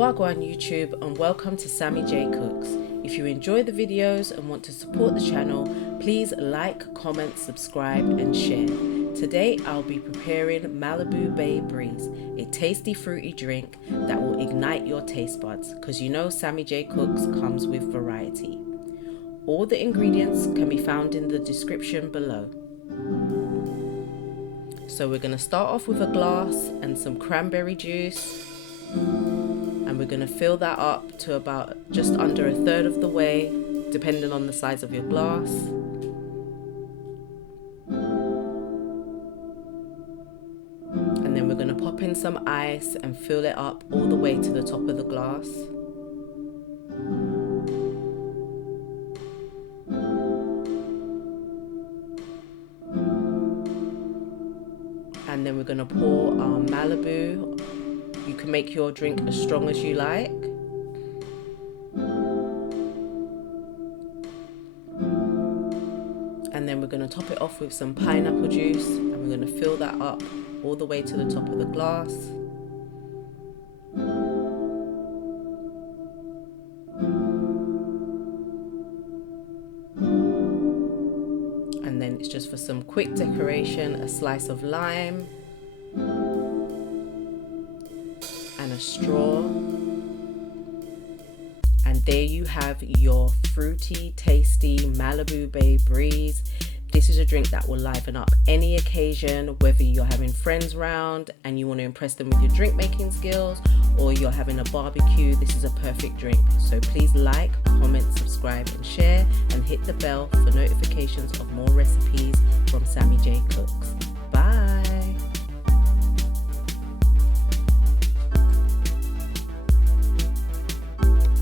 Wagwan YouTube, and welcome to Sammy Jay Cooks. If you enjoy the videos and want to support the channel, please like, comment, subscribe and share. Today I'll be preparing Malibu Bay Breeze, a tasty fruity drink that will ignite your taste buds, because you know Sammy Jay Cooks comes with variety. All the ingredients can be found in the description below. So we're going to start off with a glass and some cranberry juice. And we're going to fill that up to about just under a third of the way, depending on the size of your glass. And then we're going to pop in some ice and fill it up all the way to the top of the glass. And then we're going to pour our Malibu. You can make your drink as strong as you like. And then we're going to top it off with some pineapple juice, and we're going to fill that up all the way to the top of the glass. And then it's just for some quick decoration, a slice of lime and a straw, and there you have your fruity, tasty Malibu Bay Breeze. This is a drink that will liven up any occasion, whether you're having friends round and you want to impress them with your drink making skills, or you're having a barbecue. This is a perfect drink. So please like, comment, subscribe and share, and hit the bell for notifications of more recipes from Sammy Jay Cooks.